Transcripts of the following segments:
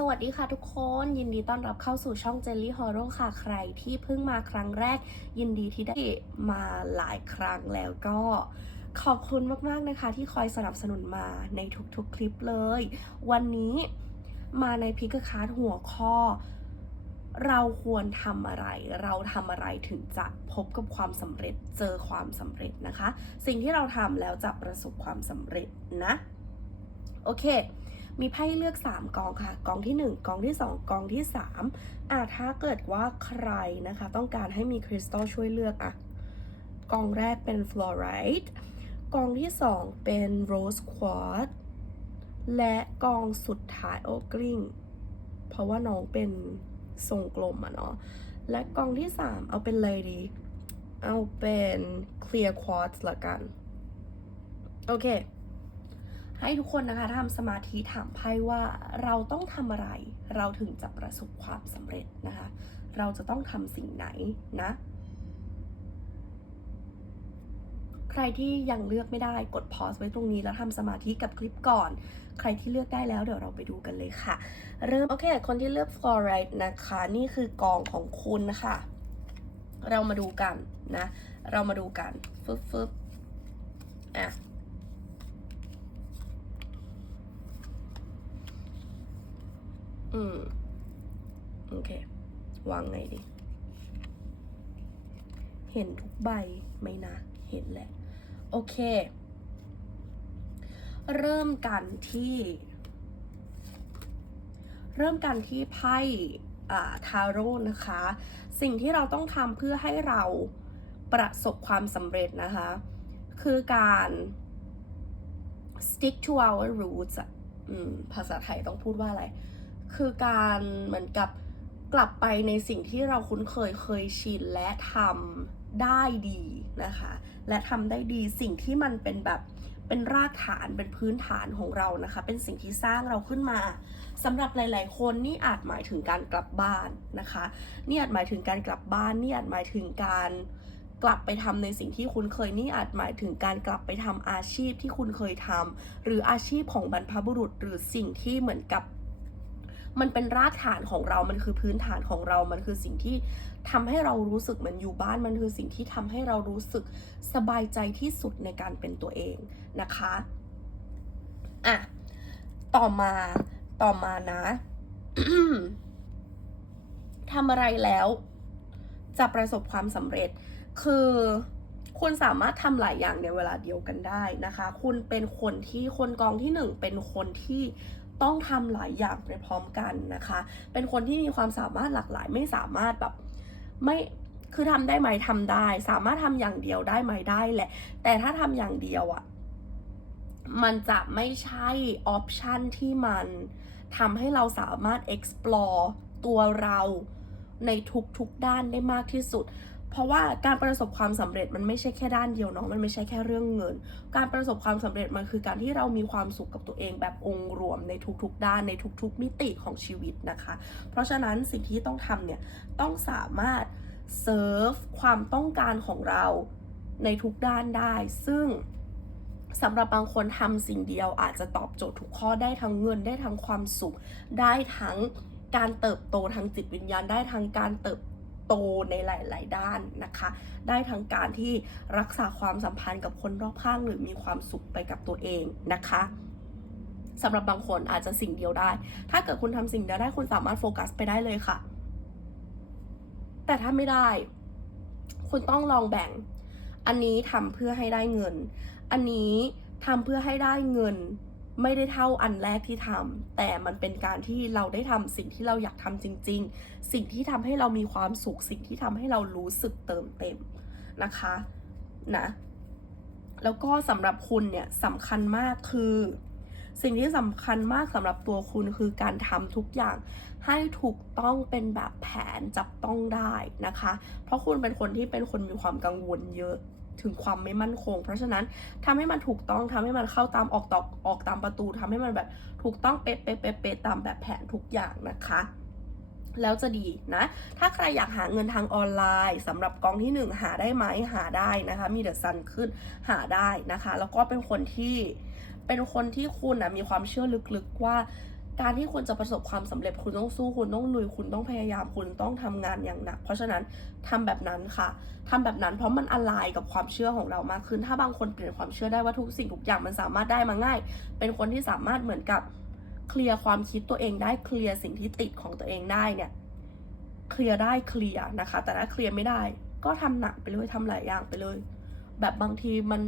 สวัสดีค่ะทุกคนยินดีต้อนรับเข้าสู่ช่อง Jelly Horror ค่ะใครที่เพิ่งมาครั้งแรก ยินดีที่ได้มาหลายครั้งแล้วก็ขอบคุณมาก ๆ นะคะ ที่คอยสนับสนุนมาในทุก ๆ คลิปเลย วันนี้มาในพิกคาร์ดหัวข้อ เราควรทำอะไร เราทำอะไรถึงจะพบกับความสำเร็จเจอความสำเร็จนะคะ สิ่งที่เราทำแล้วจะประสบความสำเร็จนะ โอเค มีไพ่เลือก 3กองค่ะ กองที่ 1 กองที่ 2 กองที่ 3อะถ้าเกิดว่าใครนะคะ ต้องการให้มีคริสตัลช่วยเลือกอะ กองแรกเป็นฟลูออไรด์กองที่ 2 เป็นโรสควอตและกองสุดท้ายโอกริงเพราะว่าน้องเป็นทรงกลมอะเนาะ และกองที่ 3 เอาเป็นเลยดี เอาเป็นเคลียร์ควอตละกัน โอเค ให้ทุกคนนะคะทำสมาธิถามไพ่ว่าเราต้องทำอะไร เราถึงจะประสบความสำเร็จนะคะ เราจะต้องทำสิ่งไหนนะ ใครที่ยังเลือกไม่ได้กดพอสไว้ตรงนี้แล้วทำสมาธิกับคลิปก่อน ใครที่เลือกได้แล้วเดี๋ยวเราไปดูกันเลยค่ะ เริ่มโอเค คนที่เลือก fluoride นะคะ นี่คือกองของคุณนะคะเรามาดูกันนะ เรามาดูกันฟึบฟึบอะ อืม โอเค วางไงดี เห็นทุกใบไหมนะ เห็นแหละ โอเค เริ่มกันที่ เริ่มกันที่ไพ่ทาโร่นะคะ สิ่งที่เราต้องทำเพื่อให้เราประสบความสำเร็จนะคะ คือการ stick to our roots อะอืมภาษาไทยต้องพูดว่าอะไร คือการเหมือนกับกลับไปในสิ่งที่เราคุ้นเคยเคยชินและทำได้ดีนะคะ และทำได้ดีสิ่งที่มันเป็นแบบเป็นรากฐานเป็นพื้นฐานของเรานะคะ เป็นสิ่งที่สร้างเราขึ้นมาสำหรับหลาย ๆ คนนี่อาจหมายถึงการกลับบ้านนะคะนี่อาจหมายถึงการกลับบ้านนี่อาจหมายถึงการกลับไปทำในสิ่งที่คุณเคยนี่อาจหมายถึงการกลับไปทำอาชีพที่คุณเคยทำหรืออาชีพของบรรพบุรุษ หรือสิ่งที่เหมือนกับ มันเป็นรากฐานของเรา มันคือพื้นฐานของเรา มันคือสิ่งที่ทำให้เรารู้สึกเหมือนอยู่บ้าน มันคือสิ่งที่ทำให้เรารู้สึกสบายใจที่สุดในการเป็นตัวเองนะคะ อะ ต่อมา ต่อมานะทำอะไรแล้ว จะประสบความสำเร็จ คือคุณสามารถทำหลายอย่างในเวลาเดียวกันได้นะคะ คุณเป็นคนที่คนกองที่หนึ่งเป็นคนที่ ต้องทำหลายอย่างไปพร้อมกันนะคะ เป็นคนที่มีความสามารถหลากหลาย ไม่สามารถแบบไม่คือทำได้ไหมทำได้ สามารถทำอย่างเดียวได้ไหมได้แหละ แต่ถ้าทำอย่างเดียวอะ่ะมันจะไม่ใช่ออปชันที่มันทำให้เราสามารถ explore ตัวเราในทุกๆด้านได้มากที่สุด เพราะว่าการประสบความสำเร็จมันไม่ใช่แค่ด้านเดียวเนาะมันไม่ใช่แค่เรื่องเงิน การประสบความสำเร็จมันคือการที่เรามีความสุขกับตัวเองแบบองค์รวมในทุกๆ ด้านในทุกๆ มิติของชีวิตนะคะ เพราะฉะนั้นสิ่งที่ต้องทำเนี่ยต้องสามารถเซิร์ฟความต้องการของเราในทุกด้านได้ ซึ่งสำหรับบางคนทำสิ่งเดียวอาจจะตอบโจทย์ทุกข้อได้ทั้งเงินได้ทั้งความสุข ได้ทั้งการเติบโตทางจิตวิญญาณได้ทั้งการเติบ โตในหลาย ๆ ด้านนะคะ ได้ทั้งการที่รักษาความสัมพันธ์กับคนรอบข้างหรือมีความสุขไปกับตัวเองนะคะสำหรับบางคนอาจจะสิ่งเดียวได้ ถ้าเกิดคุณทำสิ่งเดียวได้คุณสามารถโฟกัสไปได้เลยค่ะ แต่ถ้าไม่ได้ คุณต้องลองแบ่ง อันนี้ทำเพื่อให้ได้เงิน อันนี้ทำเพื่อให้ได้เงิน ไม่ได้เท่าอันแรกที่ทำแต่มันเป็นการที่เราได้ทำสิ่งที่เราอยากทำจริง ๆ สิ่งที่ทำให้เรามีความสุข สิ่งที่ทำให้เรารู้สึกเติมเต็มนะคะนะแล้วก็สำหรับคุณเนี่ยสำคัญมากคือ สิ่งที่สำคัญมากสำหรับตัวคุณคือการทำทุกอย่างให้ถูกต้องเป็นแบบแผนจับต้องได้นะคะ เพราะคุณเป็นคนที่เป็นคนมีความกังวลเยอะ ถึงความไม่มั่นคง เพราะฉะนั้นทำให้มันถูกต้องทำให้มันเข้าตามออกตอกออกตามประตูทำให้มันแบบถูกต้องเป๊ะเป๊ะเป๊ะเป๊ะตามแบบแผนทุกอย่างนะคะแล้วจะดีนะ ถ้าใครอยากหาเงินทางออนไลน์สำหรับกองที่ 1 หาได้ไหมหาได้นะคะ มีเดอะซันขึ้นหาได้นะคะ แล้วก็เป็นคนที่เป็นคนที่คุณนะมีความเชื่อลึกๆว่า การที่คุณจะประสบความสำเร็จคุณต้องสู้คุณต้องลุยคุณต้องพยายามคุณต้องทำงานอย่างหนัก เพราะฉะนั้นทำแบบนั้นค่ะทำแบบนั้นเพราะมันอลายกับความเชื่อของเรามากขึ้น ถ้าบางคนเปลี่ยนความเชื่อได้ว่าทุกสิ่งทุกอย่างมันสามารถได้มาง่าย เป็นคนที่สามารถเหมือนกับเคลียร์ความคิดตัวเองได้เคลียร์สิ่งที่ติดของตัวเองได้เนี่ยเคลียร์ได้เคลียร์นะคะ แต่ถ้าเคลียร์ไม่ได้ ก็ทำหนักไปเลยทำหลายอย่างไปเลย แบบบางทีมัน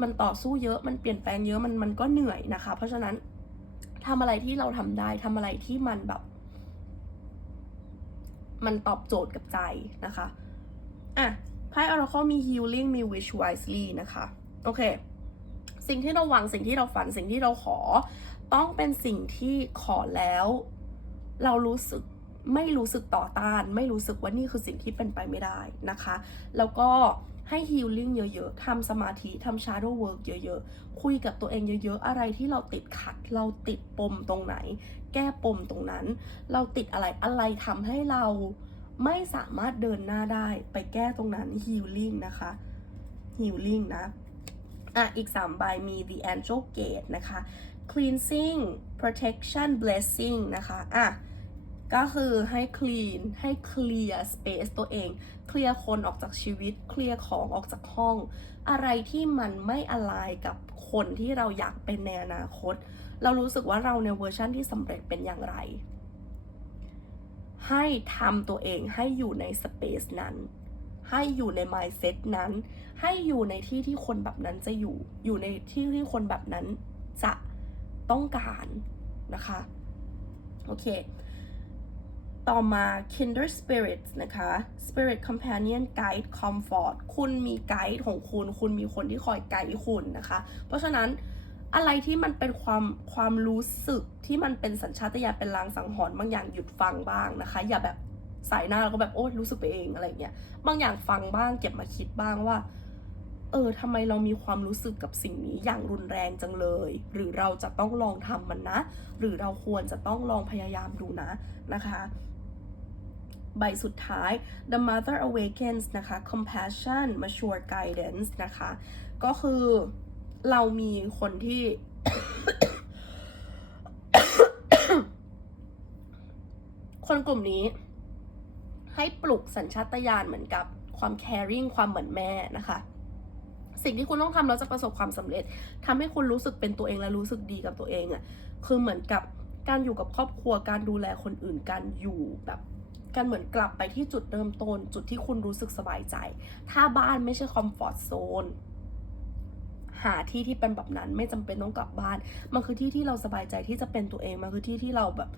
มันต่อสู้เยอะมันเปลี่ยนแปลงเยอะมันมันก็เหนื่อยนะคะ เพราะฉะนั้น ทำอะไรที่เราทำได้ทำอะไรที่มันแบบ มันตอบโจทย์กับใจนะคะ อะไพ่ Oracle มี healing มี wish wisely นะคะ โอเค สิ่งที่เราหวังสิ่งที่เราฝันสิ่งที่เราขอ ต้องเป็นสิ่งที่ขอแล้ว เรารู้สึกไม่รู้สึกต่อต้าน ไม่รู้สึกว่านี่คือสิ่งที่เป็นไปไม่ได้นะคะ แล้วก็ ให้ healing เยอะๆทำสมาธิทำ shadow work เยอะๆ คุยกับตัวเองเยอะๆ อะไรที่เราติดขัด เราติดปมตรงไหน แก้ปมตรงนั้น เราติดอะไรอะไรทำให้เราไม่สามารถเดินหน้าได้ไปแก้ตรงนั้น healing นะคะ healing นะ อะ อีก 3 ใบมี the angel gate นะคะ cleansing protection blessing นะคะ อะ ก็คือให้ clean ให้ clear space ตัวเอง เคลียร์คนออกจากชีวิต เคลียร์ของออกจากห้อง อะไรที่มันไม่อะไรกับคนที่เราอยากเป็นในอนาคต เรารู้สึกว่าเราในเวอร์ชันที่สำเร็จเป็นอย่างไร ให้ทำตัวเองให้อยู่ในสเปซนั้น ให้อยู่ใน mindset นั้น ให้อยู่ในที่ที่คนแบบนั้นจะอยู่ อยู่ในที่ที่คนแบบนั้นจะต้องการนะคะ โอเค ต่อมา Kinder Spirits นะคะ Spirit Companion Guide Comfort คุณมีไกด์ของคุณ คุณมีคนที่คอยไกด์คุณนะคะ เพราะฉะนั้นอะไรที่มันเป็นความความรู้สึกที่มันเป็นสัญชาตญาณเป็นลางสังหรณ์บางอย่างหยุดฟังบ้างนะคะ อย่าแบบสายหน้าแล้วก็แบบโอ้รู้สึกไปเองอะไรเงี้ยบางอย่างฟังบ้างเก็บมาคิดบ้างว่า เออทำไมเรามีความรู้สึกกับสิ่งนี้อย่างรุนแรงจังเลย หรือเราจะต้องลองทำมันนะ หรือเราควรจะต้องลองพยายามดูนะนะคะ ใบสุดท้าย The Mother Awakens นะคะ Compassion Mature Guidance นะคะ ก็คือเรามีคนที่ คนกลุ่มนี้ ให้ปลุกสัญชาตญาณเหมือนกับความ caring ความเหมือนแม่นะคะสิ่งที่คุณต้องทำแล้วจะประสบความสำเร็จทำให้คุณรู้สึกเป็นตัวเองและรู้สึกดีกับตัวเองอะ่ะคือเหมือนกับการอยู่กับครอบครัวการดูแลคนอื่นการอยู่แบบ การเหมือนกลับไปที่จุดเริ่มต้น จุดที่คุณรู้สึกสบายใจ ถ้าบ้านไม่ใช่คอมฟอร์ทโซนหาที่ที่เป็นแบบนั้นไม่จำเป็นต้องกลับบ้าน มันคือที่ที่เราสบายใจที่จะเป็นตัวเอง มันคือที่ที่เราแบบ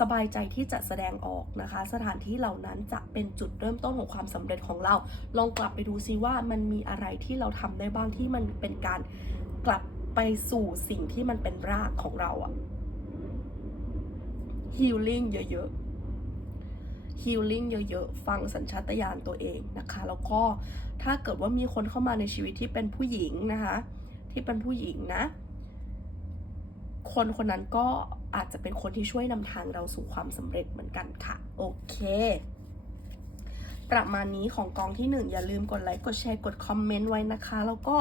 สบายใจที่จะแสดงออกนะคะ สถานที่เหล่านั้นจะเป็นจุดเริ่มต้นของความสำเร็จของเรา ลองกลับไปดูซิว่ามันมีอะไรที่เราทำได้บ้างที่มันเป็นการกลับไปสู่สิ่งที่มันเป็นรากของเราอะ healing เยอะๆ healing เยอะๆ ฟังสัญชาตญาณตัวเองนะคะ แล้วก็ถ้าเกิดว่ามีคนเข้ามาในชีวิตที่เป็นผู้หญิงนะคะ ที่เป็นผู้หญิงนะ คนคนนั้นก็อาจจะเป็นคนที่ช่วยนำทางเราสู่ความสำเร็จเหมือนกันค่ะ โอเค ประมาณนี้ของกองที่ 1 อย่าลืมกดไลค์ กดแชร์ กดคอมเมนต์ไว้นะคะ แล้วก็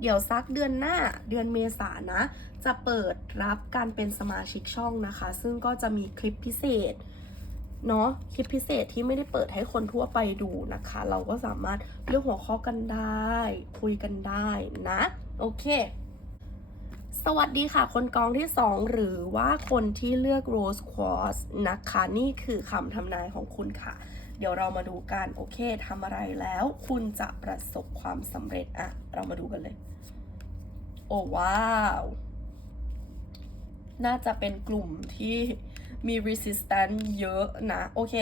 เดี๋ยวซักเดือนหน้าเดือนเมษานะ จะเปิดรับการเป็นสมาชิกช่องนะคะ ซึ่งก็จะมีคลิปพิเศษ เนาะคลิปพิเศษที่ไม่ได้เปิดให้คนทั่วไปดูนะคะ เราก็สามารถเลือกหัวข้อกันได้ คุยกันได้นะ โอเค สวัสดีค่ะ คนกองที่ 2 หรือว่าคนที่เลือก Rose Quartz นะคะ นี่คือคำทำนายของคุณค่ะ เดี๋ยวเรามาดูกัน โอเคทำอะไรแล้ว คุณจะประสบความสำเร็จอะเรามาดูกันเลย โอ้ว้าว น่าจะเป็นกลุ่มที่ มี resistance เยอะนะ โอเค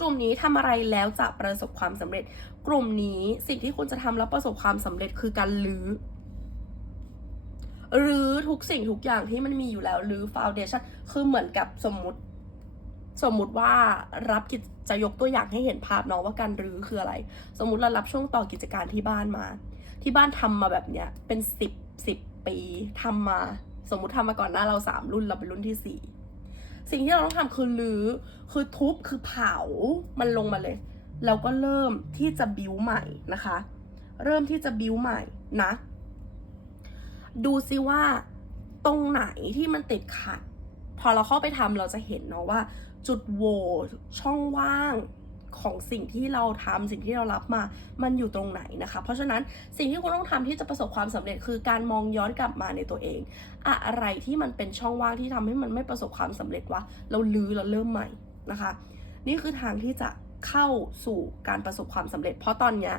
กลุ่มนี้ทำอะไรแล้วจะประสบความสำเร็จ กลุ่มนี้สิ่งที่คุณจะทำแล้วประสบความสำเร็จคือการรื้อหรือทุกสิ่งทุกอย่างที่มันมีอยู่แล้วหรือ foundation คือเหมือนกับสมมุติ สมมุติว่ารับกิจจะยกตัวอย่างให้เห็นภาพเนาะว่าการรื้อคืออะไร สมมุติเรารับช่วงต่อกิจการที่บ้านมา ที่บ้านทำมาแบบเนี้ยเป็นสิบสิบปีทำมา สมมุติทำมาก่อนหน้าเราสามรุ่นเราเป็นรุ่นที่สี่สิ่งที่เราต้องทำคือรื้อคือทุบคือเผามันลงมาเลยแล้วก็เริ่มที่จะบิวใหม่นะคะ เริ่มที่จะบิวใหม่นะ ดูซิว่าตรงไหนที่มันติดขัด พอเราเข้าไปทำเราจะเห็นเนาะว่า จุดโหว่ช่องว่าง ของสิ่งที่เราทำสิ่งที่เรารับมา มันอยู่ตรงไหนนะคะ เพราะฉะนั้นสิ่งที่คุณต้องทำที่จะประสบความสำเร็จคือการมองย้อนกลับมาในตัวเอง อะไรที่มันเป็นช่องว่างที่ทำให้มันไม่ประสบความสำเร็จวะเราลื้อเราเริ่มใหม่นะคะ นี่คือทางที่จะเข้าสู่การประสบความสำเร็จ เพราะตอนเนี้ย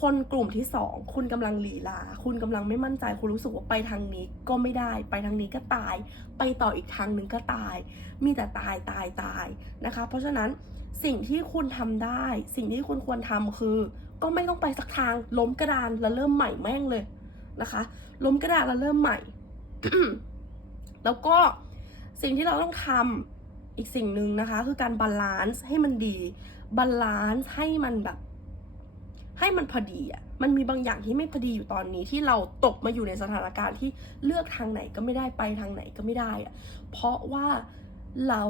คนกลุ่มที่สองคุณกำลังลีลา คุณกำลังไม่มั่นใจ คุณรู้สึกว่าไปทางนี้ก็ไม่ได้ ไปทางนี้ก็ตาย ไปต่ออีกทางหนึ่งก็ตาย มีแต่ตายตายตายนะคะ เพราะฉะนั้น สิ่งที่คุณทำได้ สิ่งที่คุณควรทำคือ ก็ไม่ต้องไปสักทาง ล้มกระดานแล้วเริ่มใหม่แม่งเลยนะคะ ล้มกระดานแล้วเริ่มใหม่ แล้วก็สิ่งที่เราต้องทำอีกสิ่งหนึ่งนะคะ คือการบาลานซ์ให้มันดีบาลานซ์ให้มันแบบ ให้มันพอดีอะมันมีบางอย่างที่ไม่พอดีอยู่ตอนนี้ที่เราตกมาอยู่ในสถานการณ์ที่เลือกทางไหนก็ไม่ได้ไปทางไหนก็ไม่ได้อะเพราะว่าเรา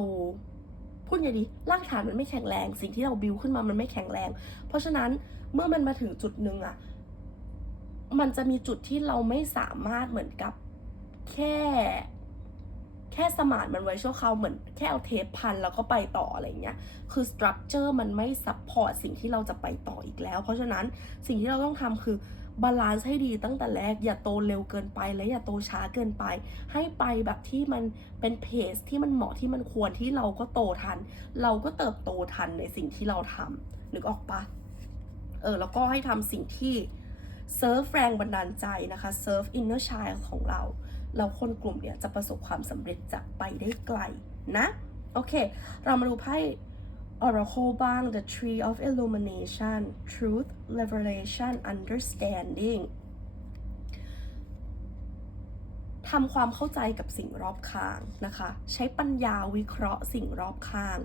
พูดไงดีรากฐานมันไม่แข็งแรง สิ่งที่เราบิวขึ้นมามันไม่แข็งแรง เพราะฉะนั้นเมื่อมันมาถึงจุดหนึ่งอะมันจะมีจุดที่เราไม่สามารถเหมือนกับแค่ แค่สมานมันไว้ชั่วคราวเหมือนแค่เอาเทปพันแล้วก็ไปต่ออะไรเงี้ยคือสตรัคเจอร์มันไม่ซัพพอร์ตสิ่งที่เราจะไปต่ออีกแล้ว เพราะฉะนั้นสิ่งที่เราต้องทำคือ บาลานซ์ให้ดีตั้งแต่แรก อย่าโตเร็วเกินไปและอย่าโตช้าเกินไป ให้ไปแบบที่มันเป็นเพสที่มันเหมาะที่มันควรที่เราก็โตทัน เราก็เติบโตทันในสิ่งที่เราทำนึกออกปะเออแล้วก็ให้ทำสิ่งที่เซิร์ฟแรงบันดาลใจนะคะเซิร์ฟอินเนอร์ชายของเราแล้วคนกลุ่มเนี่ยจะประสบความสำเร็จจะไปได้ไกลนะ โอเค เรามาดูไพ่ Oracle บ้าง The Tree of Illumination Truth Revelation Understanding ทำความเข้าใจกับสิ่งรอบข้างนะคะ ใช้ปัญญาวิเคราะห์สิ่งรอบข้าง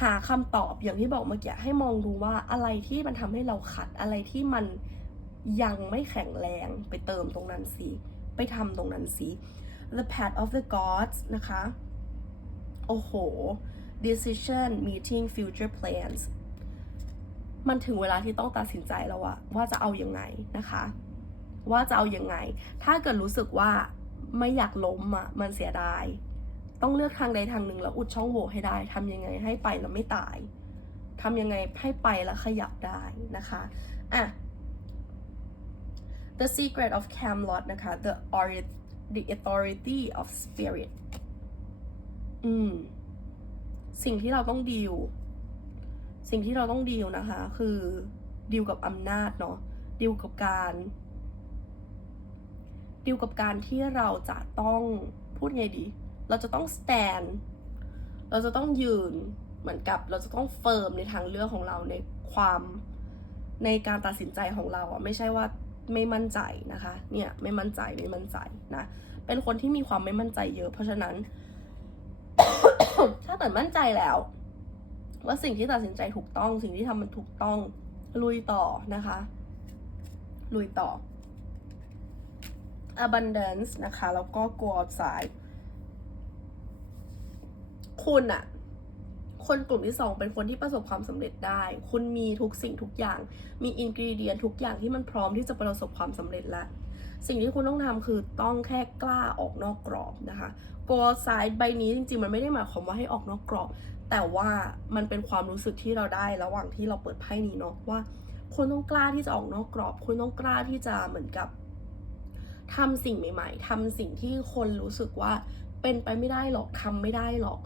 หาคำตอบอย่างที่บอกเมื่อกี้ให้มองดูว่าอะไรที่มันทำให้เราขัดอะไรที่มันยังไม่แข็งแรงไปเติมตรงนั้นสิไปทำตรงนั้นสิ The Path of the Gods นะคะ โอ้โห decision meeting future plans มันถึงเวลาที่ต้องตัดสินใจแล้วอะว่าจะเอาอยัางไงนะคะ ว่าจะเอาอยัางไง ถ้าเกิดรู้สึกว่าไม่อยากล้มอะมันเสียดาย ต้องเลือกทางใดทางหนึ่งแล้วอุดช่องโหว่ให้ได้ทำยังไงให้ไปแล้วไม่ตายทำยังไงให้ไปแล้วขยับได้นะคะอะ The Secret of Camelot นะคะ The The Authority of Spirit อืม สิ่งที่เราต้องดีลสิ่งที่เราต้องดีลนะคะ คือดีลกับอำนาจเนาะดีลกับการดีลกับการที่เราจะต้องพูดไงดี เราจะต้อง stand เราจะต้องยืนเหมือนกับเราจะต้องเฟิร์มในทางเลือกของเราในความในการตัดสินใจของเราอะไม่ใช่ว่าไม่มั่นใจนะคะ เนี่ยไม่มั่นใจไม่มั่นใจนะ เป็นคนที่มีความไม่มั่นใจเยอะ เพราะฉะนั้น ถ้าเกิดมั่นใจแล้ว ว่าสิ่งที่ตัดสินใจถูกต้อง สิ่งที่ทำมันถูกต้อง ลุยต่อนะคะ ลุยต่อ abundance นะคะ แล้วก็ go outside คุณอะคนกลุ่มที่สองเป็นคนที่ประสบความสำเร็จได้ คุณมีทุกสิ่งทุกอย่าง มีอินกรีเดียนทุกอย่างที่มันพร้อมที่จะประสบความสำเร็จแล้ว สิ่งที่คุณต้องทำคือต้องแค่กล้าออกนอกกรอบนะคะ go outside ใบนี้จริงๆ มันไม่ได้หมายความว่าให้ออกนอกกรอบ แต่ว่ามันเป็นความรู้สึกที่เราได้ระหว่างที่เราเปิดไพ่นี้เนาะว่าคุณต้องกล้าที่จะออกนอกกรอบ คุณต้องกล้าที่จะเหมือนกับทำสิ่งใหม่ ๆทำสิ่งที่คนรู้สึกว่าเป็นไปไม่ได้หรอกทำไม่ได้หรอก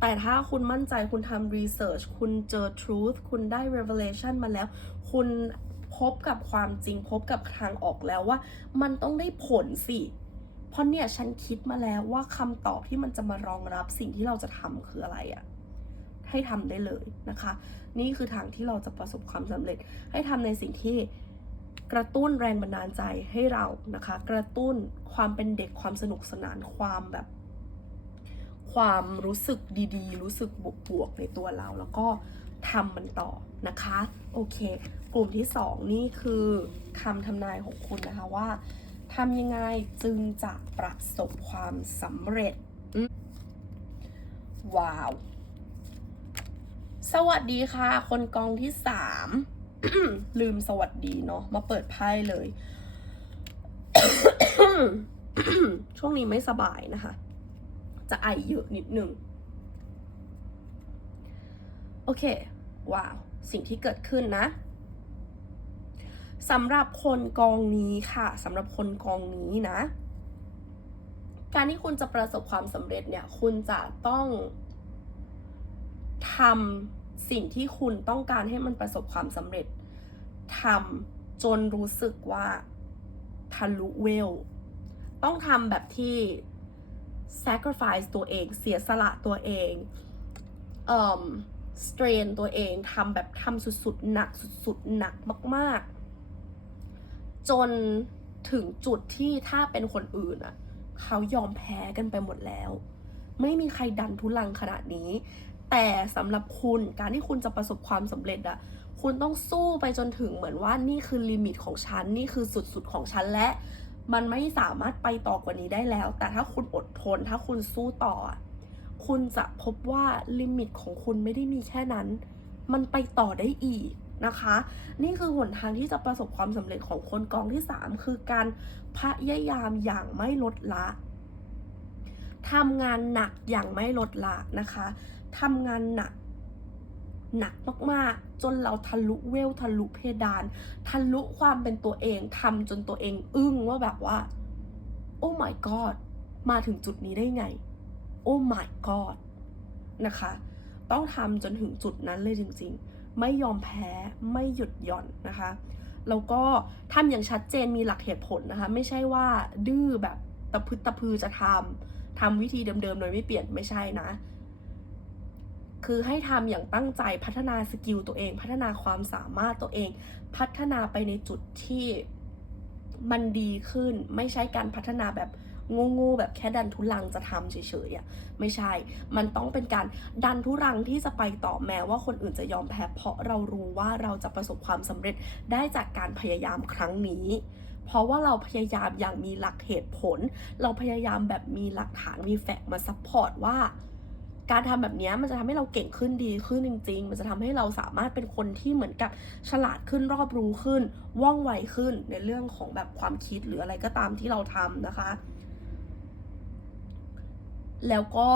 แต่ถ้าคุณมั่นใจคุณทำ research คุณเจอ truth คุณได้ revelation มาแล้ว คุณพบกับความจริงพบกับทางออกแล้วว่า มันต้องได้ผลสิ เพราะเนี่ยฉันคิดมาแล้วว่าคำตอบที่มันจะมารองรับสิ่งที่เราจะทำคืออะไรอะให้ทำได้เลยนะคะ นี่คือทางที่เราจะประสบความสำเร็จ ให้ทำในสิ่งที่กระตุ้นแรงบันดาลใจให้เรานะคะ กระตุ้นความเป็นเด็กความสนุกสนานความแบบ ความรู้สึกดีๆ รู้สึกบวกๆในตัวเรา แล้วก็ทำมันต่อนะคะ โอเค กลุ่มที่สองนี่คือคำทำนายของคุณนะคะว่า ทำยังไงจึงจะประสบความสำเร็จอืมว้าว สวัสดีค่ะ คนกองที่สามลืมสวัสดีเนาะมาเปิดไพ่เลย ช่วงนี้ไม่สบายนะคะ จะไอเยอะนิดนึง โอเค ว้าว สิ่งที่เกิดขึ้นนะ สำหรับคนกองนี้ค่ะสำหรับคนกองนี้นะ การที่คุณจะประสบความสำเร็จเนี่ย คุณจะต้องทำสิ่งที่คุณต้องการให้มันประสบความสำเร็จทำจนรู้สึกว่าทะลุเวล ต้องทำแบบที่ sacrifice ตัวเอง เสียสละตัวเองเอ่อ strain ตัวเองทำแบบทำสุดๆ หนักสุดๆ หนักมากๆ จนถึงจุดที่ถ้าเป็นคนอื่นอะเขายอมแพ้กันไปหมดแล้ว ไม่มีใครดันทุลังขนาดนี้ แต่สำหรับคุณการที่คุณจะประสบความสำเร็จอะคุณต้องสู้ไปจนถึงเหมือนว่านี่คือลิมิตของฉัน นี่คือสุดๆของฉันและมันไม่สามารถไปต่อกว่านี้ได้แล้ว แต่ถ้าคุณอดทน ถ้าคุณสู้ต่อ คุณจะพบว่าลิมิตของคุณไม่ได้มีแค่นั้น มันไปต่อได้อีก นะคะ นี่คือหนทางที่จะประสบความสำเร็จของคนกองที่ 3 คือการพยายามอย่างไม่ลดละทำงานหนักอย่างไม่ลดละนะคะทำงานหนักหนักมากๆ จนเราทะลุเวลทะลุเพดาน ทะลุความเป็นตัวเองทำจนตัวเองอึ้งว่าแบบว่า โอ้ my god มาถึงจุดนี้ได้ไง โอ้ my god นะคะ ต้องทำจนถึงจุดนั้นเลยจริง ๆ ไม่ยอมแพ้ไม่หยุดหย่อนนะคะแล้วก็ทำอย่างชัดเจนมีหลักเหตุผลนะคะ ไม่ใช่ว่าดื้อแบบตะพึดตะพือจะทำทำวิธีเดิมๆโดยไม่เปลี่ยนไม่ใช่นะ คือให้ทำอย่างตั้งใจพัฒนาสกิลตัวเอง พัฒนาความสามารถตัวเอง พัฒนาไปในจุดที่มันดีขึ้น ไม่ใช่การพัฒนาแบบ โง่ๆแบบแค่ดันทุลังจะทำเฉยๆอะไม่ใช่ มันต้องเป็นการดันทุรังที่จะไปต่อแม้ว่าคนอื่นจะยอมแพ้เพราะเรารู้ว่าเราจะประสบความสำเร็จได้จากการพยายามครั้งนี้ เพราะว่าเราพยายามอย่างมีหลักเหตุผล เราพยายามแบบมีหลักฐานมีแฟกต์มาซัพพอร์ตว่าการทำแบบนี้มันจะทำให้เราเก่งขึ้นดีขึ้นจริง ๆ มันจะทำให้เราสามารถเป็นคนที่เหมือนกับฉลาดขึ้นรอบรู้ขึ้น ว่องไวขึ้นในเรื่องของแบบความคิดหรืออะไรก็ตามที่เราทำนะคะ แล้วก็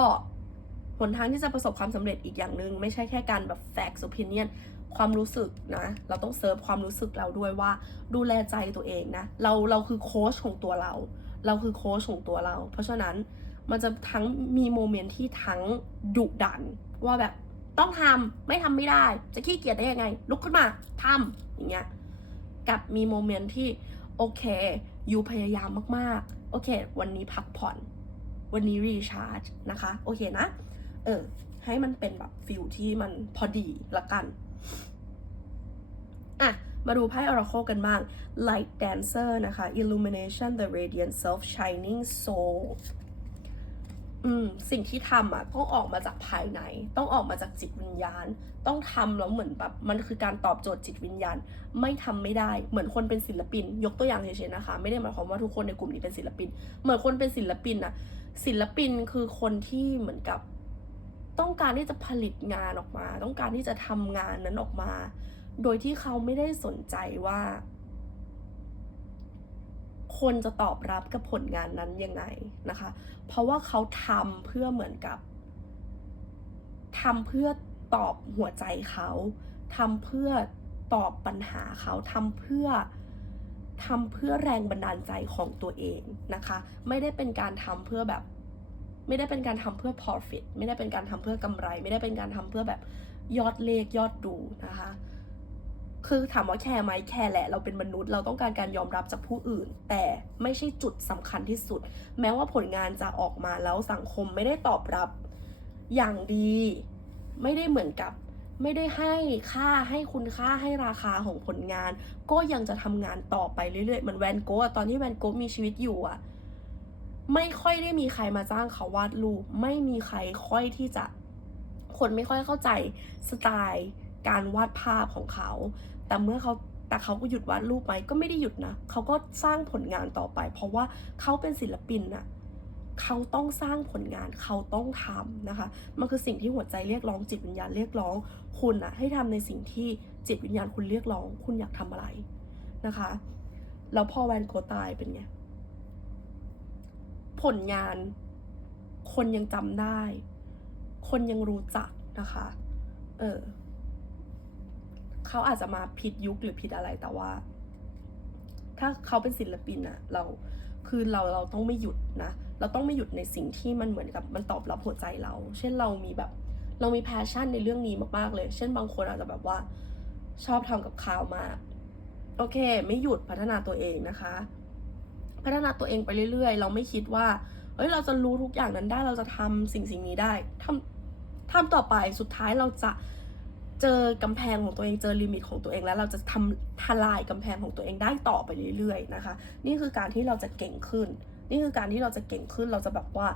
หนทางที่จะประสบความสำเร็จอีกอย่างหนึ่งไม่ใช่แค่การแบบ facts opinion ความรู้สึกนะ เราต้องเซิร์ฟความรู้สึกเราด้วยว่าดูแลใจตัวเองนะ เราเราคือโค้ชของตัวเรา เราคือโค้ชของตัวเรา เพราะฉะนั้นมันจะทั้งมีโมเมนต์ที่ทั้งดุดัน ว่าแบบต้องทำไม่ทำไม่ได้ จะขี้เกียจได้ยังไง ลุกขึ้นมาทำอย่างเงี้ยกับมีโมเมนต์ที่โอเค อยู่พยายามมากๆ โอเค วันนี้พักผ่อน วันนี้รีชาร์จนะคะ โอเคนะ เออ ให้มันเป็นแบบฟิลที่มันพอดีละกัน อะ มาดูไพ่ Oracle กันบ้าง Light Dancer นะคะ Illumination the Radiant Self Shining Soul อืม สิ่งที่ทำอะต้องออกมาจากภายใน ต้องออกมาจากจิตวิญญาณ ต้องทำแล้วเหมือนแบบมันคือการตอบโจทย์จิตวิญญาณ ไม่ทำไม่ได้ เหมือนคนเป็นศิลปิน ยกตัวอย่างเฉยๆนะคะ ไม่ได้หมายความว่าทุกคนในกลุ่มนี้เป็นศิลปิน เหมือนคนเป็นศิลปินอะ ศิลปินคือคนที่เหมือนกับต้องการที่จะผลิตงานออกมา ต้องการที่จะทำงานนั้นออกมา โดยที่เขาไม่ได้สนใจว่า คนจะตอบรับกับผลงานนั้นยังไงนะคะ เพราะว่าเขาทำเพื่อเหมือนกับทำเพื่อตอบหัวใจเขาทำเพื่อตอบปัญหาเขาทำเพื่อ ทำเพื่อแรงบันดาลใจของตัวเองนะคะ ไม่ได้เป็นการทำเพื่อแบบ ไม่ได้เป็นการทำเพื่อ profit ไม่ได้เป็นการทำเพื่อกำไร ไม่ได้เป็นการทำเพื่อแบบยอดเลขยอดดูนะคะ คือถามว่าแคร์ไหมแคร์แหละ เราเป็นมนุษย์เราต้องการการยอมรับจากผู้อื่น แต่ไม่ใช่จุดสำคัญที่สุด แม้ว่าผลงานจะออกมาแล้วสังคมไม่ได้ตอบรับอย่างดี ไม่ได้เหมือนกับ ไม่ได้ให้ค่าให้คุณค่าให้ราคาของผลงาน ก็ยังจะทำงานต่อไปเรื่อยๆเหมือนแวนโกะอะตอนที่แวนโกะมีชีวิตอยู่อะไม่ค่อยได้มีใครมาจ้างเขาวาดรูปไม่มีใครค่อยที่จะ คนไม่ค่อยเข้าใจสไตล์การวาดภาพของเขา แต่เมื่อเขาแต่เขาก็หยุดวาดรูปไหมก็ไม่ได้หยุดนะเขาก็สร้างผลงานต่อไป เพราะว่าเขาเป็นศิลปินน่ะ เขาต้องสร้างผลงานเขาต้องทำนะคะ มันคือสิ่งที่หัวใจเรียกร้องจิตวิญญาณเรียกร้อง คุณอะให้ทำในสิ่งที่จิตวิญญาณคุณเรียกร้อง คุณอยากทำอะไรนะคะแล้วพอแวนโกตายเป็นไงผลงานคนยังจำได้ คนยังรู้จักนะคะ เออเขาอาจจะมาผิดยุคหรือผิดอะไรแต่ว่า ถ้าเขาเป็นศิลปินอะเราคือเราเราต้องไม่หยุดนะ เราต้องไม่หยุดในสิ่งที่มันเหมือนกับมันตอบรับหัวใจเรา เช่นเรามีแบบเรามีแพชชั่นในเรื่องนี้มากๆเลย เช่นบางคนอาจจะแบบว่าชอบทำกับข้าวมาก โอเค ไม่หยุดพัฒนาตัวเองนะคะ พัฒนาตัวเองไปเรื่อย ๆ เราไม่คิดว่าเอ้ยเราจะรู้ทุกอย่างนั้นได้เราจะทำสิ่งสิ่งนี้ได้ทำทำต่อไปสุดท้ายเราจะเจอกำแพงของตัวเองเจอลิมิตของตัวเองแล้วเราจะทำทลายกำแพงของตัวเองได้ต่อไปเรื่อยๆนะคะ นี่คือการที่เราจะเก่งขึ้น นี่คือการที่เราจะเก่งขึ้นเราจะแบบว่า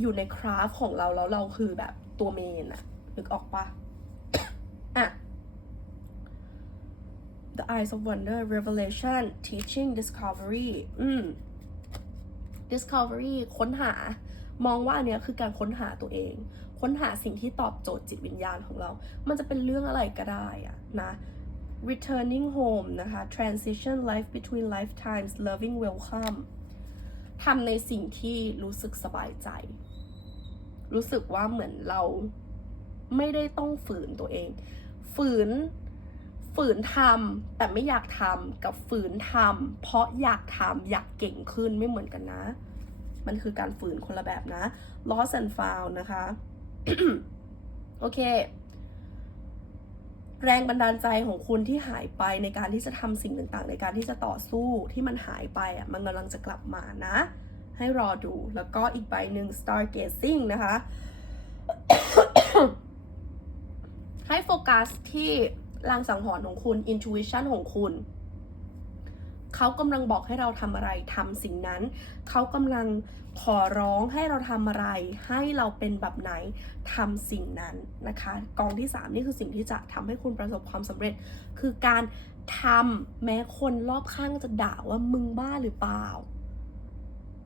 อยู่ในคราฟของเราแล้วเราคือแบบตัวเมนอะนึกออกปะอะ The Eyes of Wonder Revelation Teaching Discovery อืม Discovery ค้นหามองว่าอันเนี้ยคือการค้นหาตัวเอง ค้นหาสิ่งที่ตอบโจทย์จิตวิญญาณของเรา มันจะเป็นเรื่องอะไรก็ได้อะนะ Returning Home นะคะ Transition Life Between Lifetimes Loving Welcome ทำในสิ่งที่รู้สึกสบายใจ รู้สึกว่าเหมือนเราไม่ได้ต้องฝืนตัวเอง ฝืน ฝืนทำแต่ไม่อยากทำกับฝืนทำเพราะอยากทำอยากเก่งขึ้นไม่เหมือนกันนะ มันคือการฝืนคนละแบบนะ loss and found นะคะ โอเค แรงบันดาลใจของคุณที่หายไปในการที่จะทำสิ่งต่างๆ ในการที่จะต่อสู้ที่มันหายไปอะมันกำลังจะกลับมานะ ให้รอดูแล้วก็อีกใบหนึ่ง stargazing นะคะ ให้โฟกัสที่ลางสังหรณ์ของคุณ intuition ของคุณ เขากำลังบอกให้เราทำอะไรทำสิ่งนั้น เขากำลังขอร้องให้เราทำอะไร ให้เราเป็นแบบไหนทำสิ่งนั้นนะคะ กองที่ 3 นี่คือสิ่งที่จะทำให้คุณประสบความสำเร็จ คือการทำแม้คนรอบข้างจะด่าว่ามึงบ้าหรือเปล่า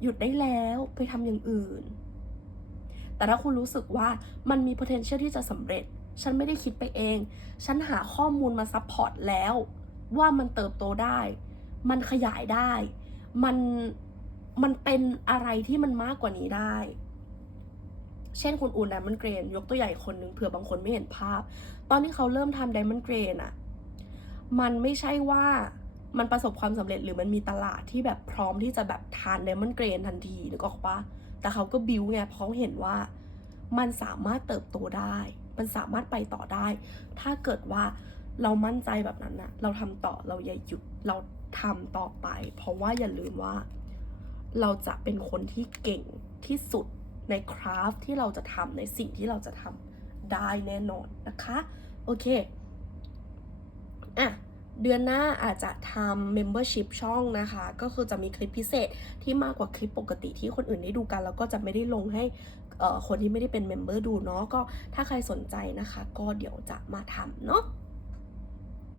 หยุดได้แล้วไปทำอย่างอื่น แต่ถ้าคุณรู้สึกว่ามันมี potential ที่จะสำเร็จ ฉันไม่ได้คิดไปเอง ฉันหาข้อมูลมาซัพพอร์ตแล้วว่ามันเติบโตได้ มันขยายได้ มัน มันเป็นอะไรที่มันมากกว่านี้ได้ เช่นคุณอูนไดมอนเกรนยกตัวอย่คนหนึ่งเผื่อบางคนไม่เห็นภาพ ตอนที่เขาเริ่มทำไดมอนเกรนอะมันไม่ใช่ว่ามันประสบความสำเร็จหรือมันมีตลาดที่แบบพร้อมที่จะแบบทานไดมอนเกรนทันทีนึกออกปะแต่เขาก็บิวไงเพราะเขาเห็นว่ามันสามารถเติบโตได้ มันสามารถไปต่อได้ ถ้าเกิดว่าเรามั่นใจแบบนั้นนะเราทำต่อเราอย่าหยุดเรา ทำต่อไป เพราะว่าอย่าลืมว่า เราจะเป็นคนที่เก่งที่สุดในคราฟที่เราจะทำในสิ่งที่เราจะทำได้แน่นอนนะคะ โอเคอะเดือนหน้าอาจจะทำ membership ช่องนะคะ ก็คือจะมีคลิปพิเศษที่มากกว่าคลิปปกติที่คนอื่นได้ดูกัน แล้วก็จะไม่ได้ลงให้คนที่ไม่ได้เป็นเมมเบอร์ดูเนาะก็ถ้าใครสนใจนะคะ ก็เดี๋ยวจะมาทำเนาะ